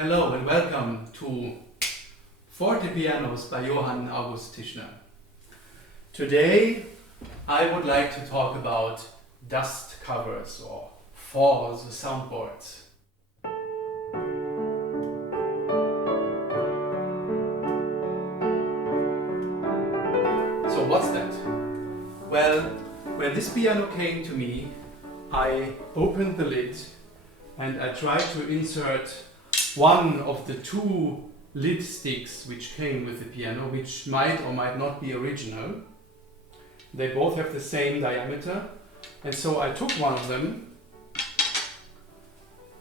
Hello and welcome to Fortepianos by Johann August Tischner. Today I would like to talk about dust covers or faux soundboards. So what's that? Well, when this piano came to me, I opened the lid and I tried to insert one of the two lid sticks which came with the piano, which might or might not be original. They both have the same diameter, and so I took one of them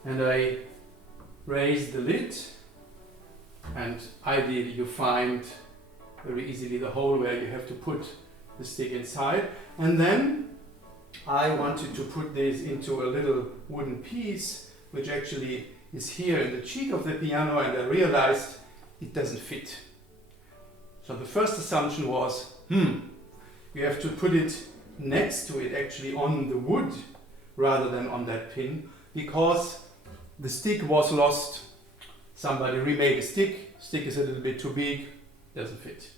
and I raised the lid, and ideally you find very easily the hole where you have to put the stick inside, and then I wanted to put this into a little wooden piece which actually is here in the cheek of the piano, and I realized it doesn't fit. So the first assumption was, you have to put it next to it, actually on the wood rather than on that pin, because the stick was lost. Somebody remade a stick is a little bit too big, doesn't fit.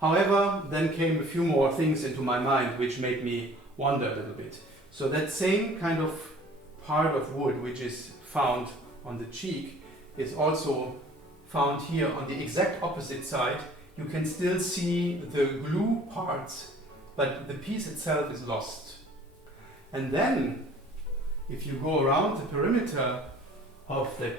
However, then came a few more things into my mind which made me wonder a little bit. So that same kind of part of wood which is found on the cheek is also found here on the exact opposite side. You can still see the glue parts, but the piece itself is lost. And then, if you go around the perimeter of the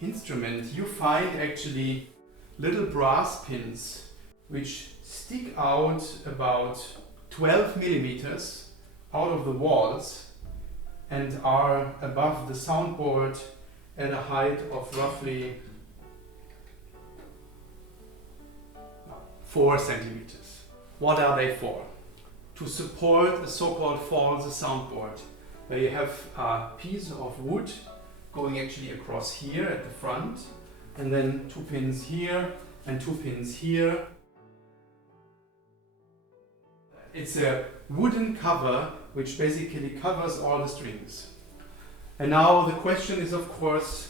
instrument, you find actually little brass pins which stick out about 12 millimeters out of the walls and are above the soundboard at a height of roughly 4 centimeters. What are they for? To support a so-called faux soundboard, where you have a piece of wood going actually across here at the front, and then 2 pins here and 2 pins here. It's a wooden cover which basically covers all the strings. And now the question is, of course,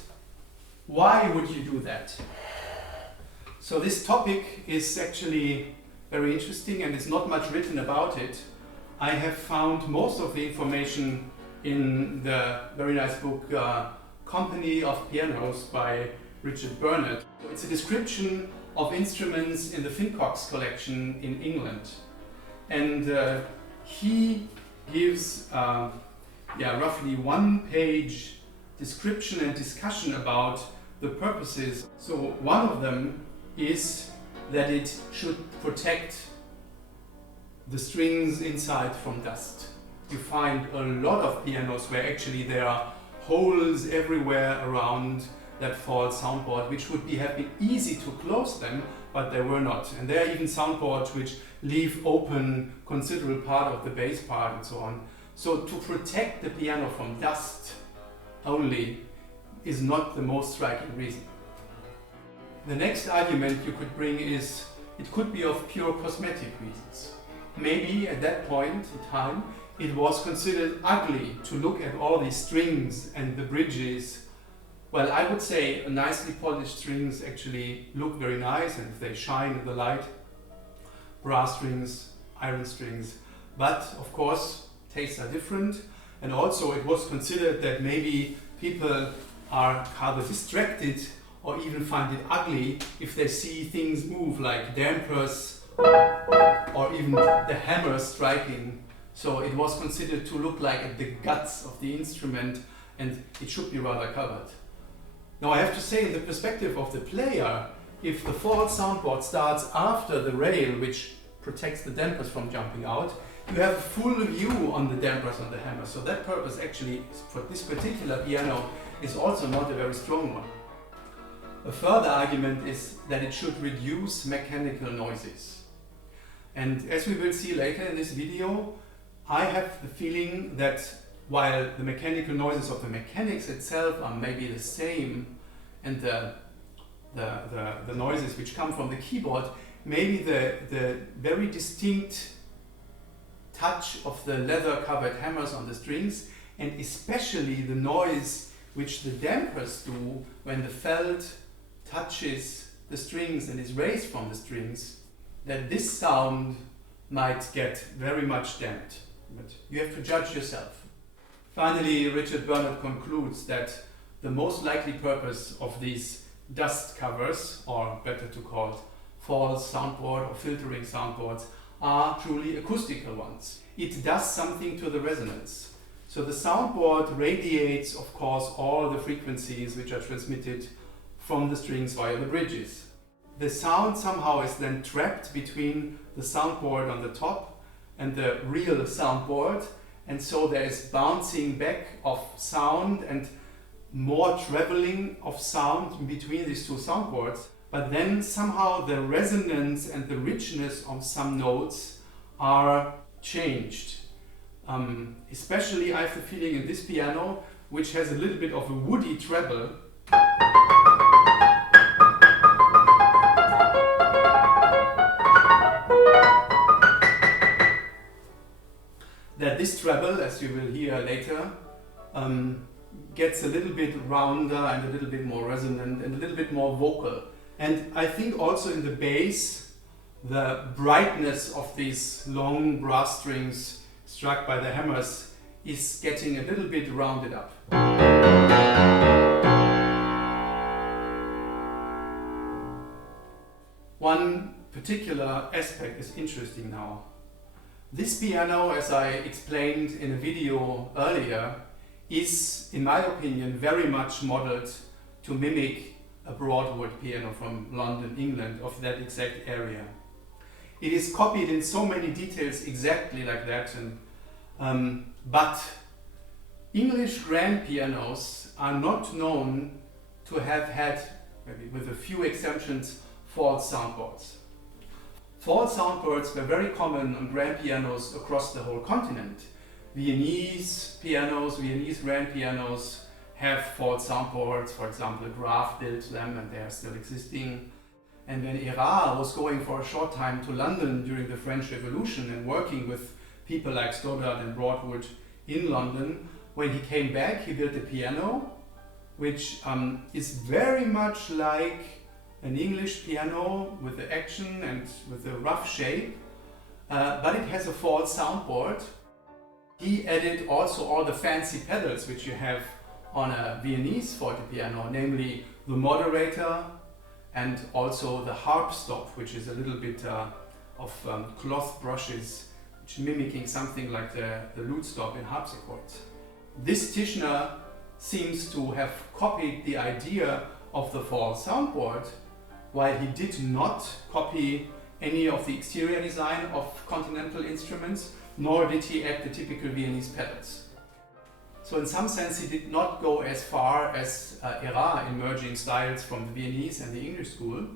why would you do that? So this topic is actually very interesting and there's not much written about it. I have found most of the information in the very nice book Company of Pianos by Richard Bernard. It's a description of instruments in the Fincox collection in England. And he gives roughly 1-page description and discussion about the purposes. So one of them is that it should protect the strings inside from dust. You find a lot of pianos where actually there are holes everywhere around that false soundboard, which would have been easy to close them, but they were not. And there are even soundboards which leave open considerable part of the bass part and so on. So to protect the piano from dust only is not the most striking reason. The next argument you could bring is it could be of pure cosmetic reasons. Maybe at that point in time it was considered ugly to look at all these strings and the bridges. Well, I would say nicely polished strings actually look very nice, and if they shine in the light, brass strings, iron strings, but of course tastes are different, and also it was considered that maybe people are rather distracted or even find it ugly if they see things move like dampers or even the hammer striking. So it was considered to look like the guts of the instrument, and it should be rather covered. Now I have to say, in the perspective of the player, if the faux soundboard starts after the rail which protects the dampers from jumping out, you have a full view on the dampers on the hammer. So that purpose actually for this particular piano is also not a very strong one. A further argument is that it should reduce mechanical noises. And as we will see later in this video, I have the feeling that while the mechanical noises of the mechanics itself are maybe the same, and the noises which come from the keyboard, maybe the very distinct touch of the leather covered hammers on the strings, and especially the noise which the dampers do when the felt touches the strings and is raised from the strings, that this sound might get very much damped. But you have to judge yourself. Finally, Richard Bernard concludes that the most likely purpose of these dust covers, or better to call it false soundboard or filtering soundboards, are truly acoustical ones. It does something to the resonance. So the soundboard radiates, of course, all the frequencies which are transmitted from the strings via the bridges. The sound somehow is then trapped between the soundboard on the top and the real soundboard, and so there is bouncing back of sound and more traveling of sound between these two soundboards. But then somehow the resonance and the richness of some notes are changed. Especially I have the feeling in this piano, which has a little bit of a woody treble, that this treble, as you will hear later, gets a little bit rounder and a little bit more resonant and a little bit more vocal. And I think also in the bass, the brightness of these long brass strings struck by the hammers is getting a little bit rounded up. One particular aspect is interesting now. This piano, as I explained in a video earlier, is, in my opinion, very much modeled to mimic a Broadwood piano from London, England, of that exact area. It is copied in so many details exactly like that, but English grand pianos are not known to have had, maybe with a few exceptions, false soundboards. False soundboards were very common on grand pianos across the whole continent. Viennese pianos, Viennese grand pianos have false soundboards. For example, Graf built them and they are still existing. And when Erard was going for a short time to London during the French Revolution and working with people like Stoddard and Broadwood in London, when he came back he built a piano which is very much like an English piano with the action and with the rough shape, but it has a false soundboard. He added also all the fancy pedals which you have on a Viennese fortepiano, namely the moderator and also the harp stop, which is a little bit of cloth brushes, which mimicking something like the lute stop in harpsichords. This Tischner seems to have copied the idea of the false soundboard, while he did not copy any of the exterior design of continental instruments, nor did he add the typical Viennese pedals. So in some sense he did not go as far as Erard in merging styles from the Viennese and the English school,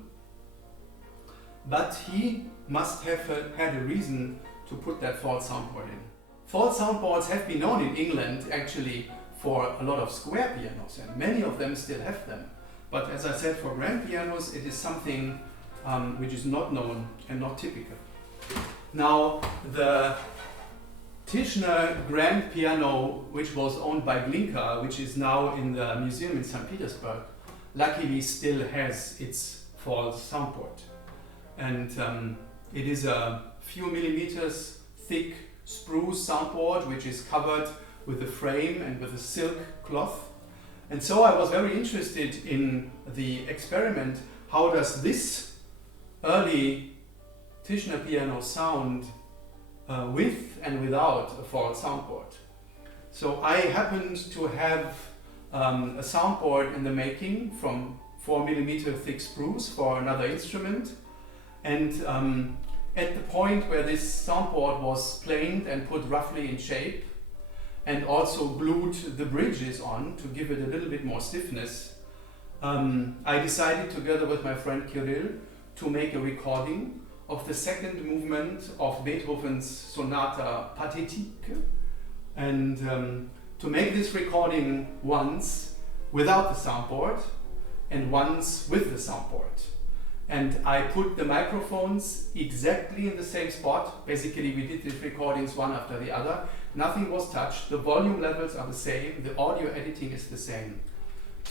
but he must have had a reason to put that false soundboard in. False soundboards have been known in England actually for a lot of square pianos, and many of them still have them. But as I said, for grand pianos it is something which is not known and not typical. Now the Tischner grand piano, which was owned by Glinka, which is now in the museum in St. Petersburg, luckily still has its false soundboard. And it is a few millimeters thick spruce soundboard which is covered with a frame and with a silk cloth. And so I was very interested in the experiment, how does this early Tischner piano sound with and without a false soundboard. So I happened to have a soundboard in the making from 4mm thick spruce for another instrument, and at the point where this soundboard was planed and put roughly in shape and also glued the bridges on to give it a little bit more stiffness, I decided together with my friend Kirill to make a recording of the second movement of Beethoven's Sonate Pathetique, and to make this recording once without the soundboard and once with the soundboard. And I put the microphones exactly in the same spot. Basically we did these recordings one after the other. Nothing was touched, the volume levels are the same, the audio editing is the same.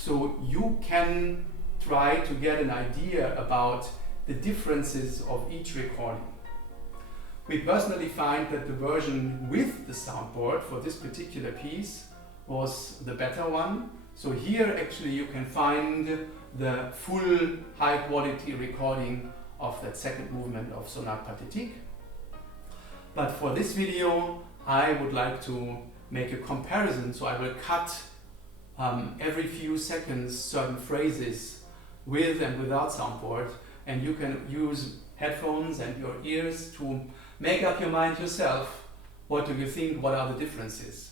so you can try to get an idea about the differences of each recording. We personally find that the version with the soundboard for this particular piece was the better one. So here actually you can find the full high quality recording of that second movement of Sonate Pathetique. But for this video I would like to make a comparison, so I will cut every few seconds certain phrases with and without soundboard, and you can use headphones and your ears to make up your mind yourself. What do you think? What are the differences?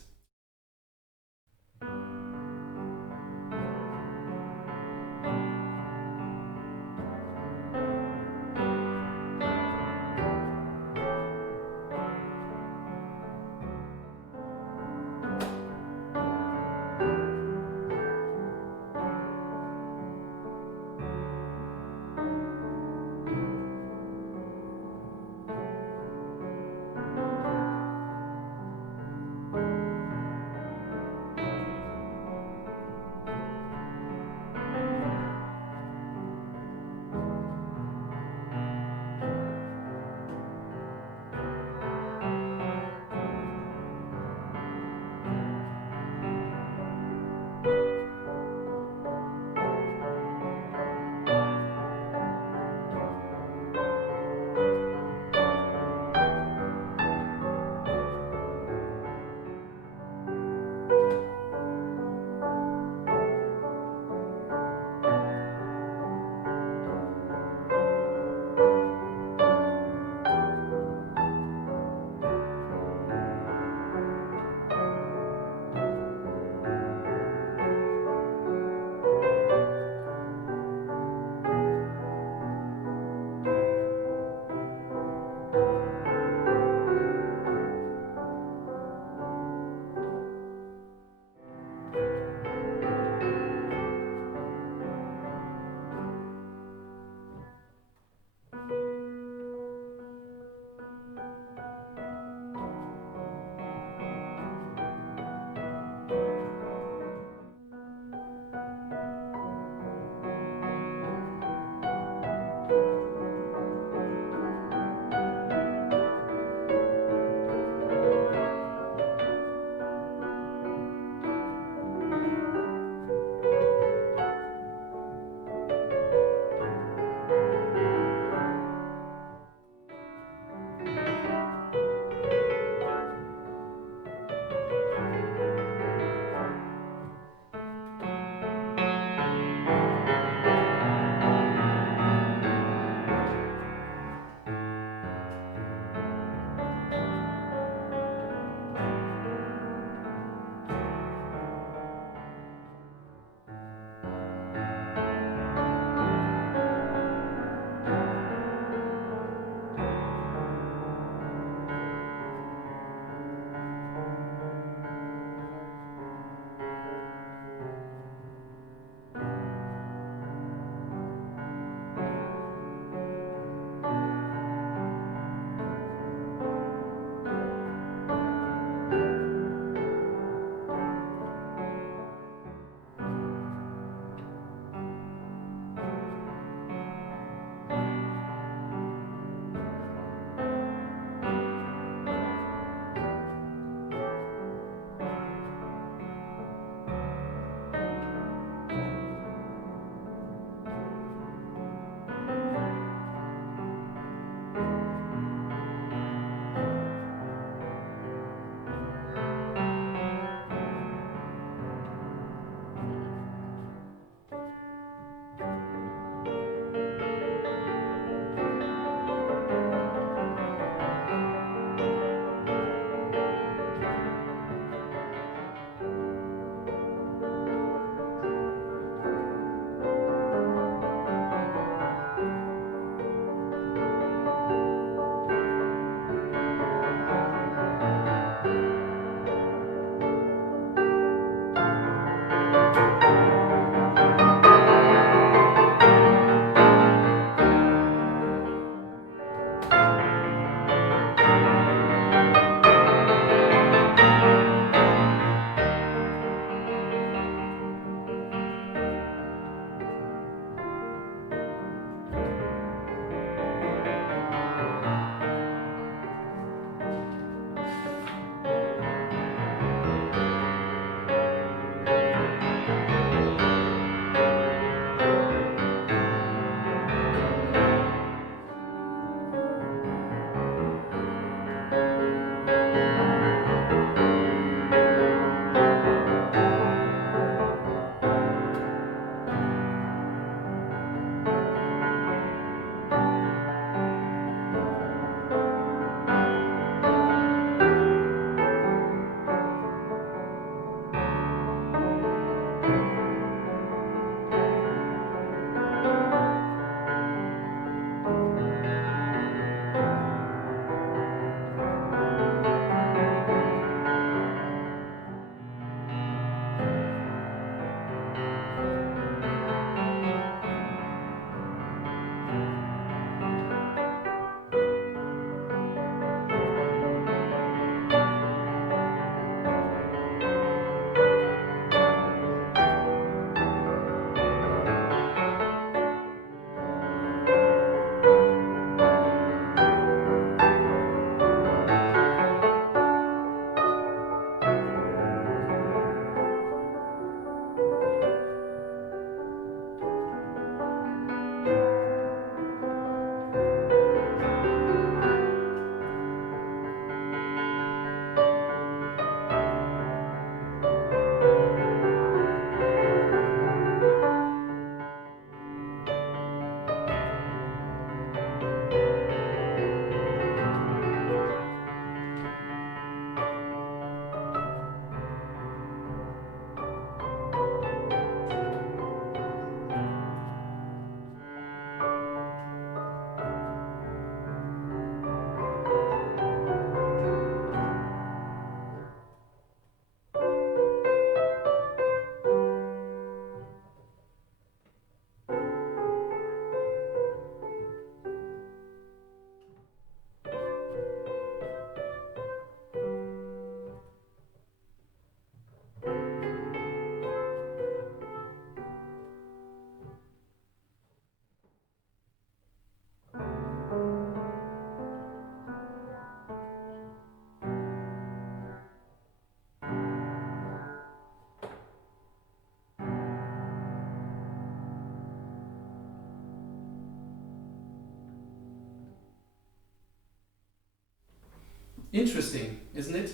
Interesting, isn't it?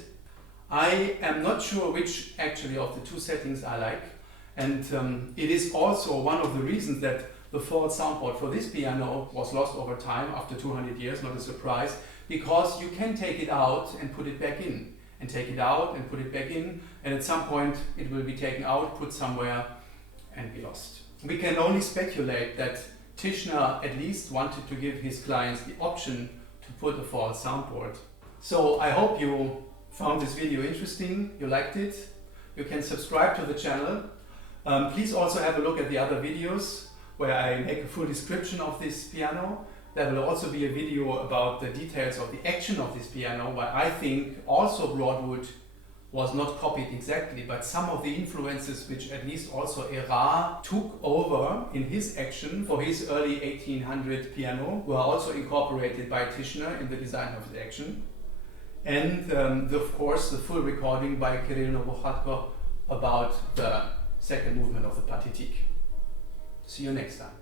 I am not sure which actually of the two settings I like, and it is also one of the reasons that the false soundboard for this piano was lost over time after 200 years, not a surprise, because you can take it out and put it back in, and take it out and put it back in, and at some point it will be taken out, put somewhere, and be lost. We can only speculate that Tischner at least wanted to give his clients the option to put a false soundboard. So I hope you found this video interesting, you liked it. You can subscribe to the channel. Please also have a look at the other videos where I make a full description of this piano. There will also be a video about the details of the action of this piano, where I think also Broadwood was not copied exactly, but some of the influences which at least also Erard took over in his action for his early 1800 piano were also incorporated by Tischner in the design of the action. And of course the full recording by Kirill Novokhatko about the second movement of the Pathetique. See you next time.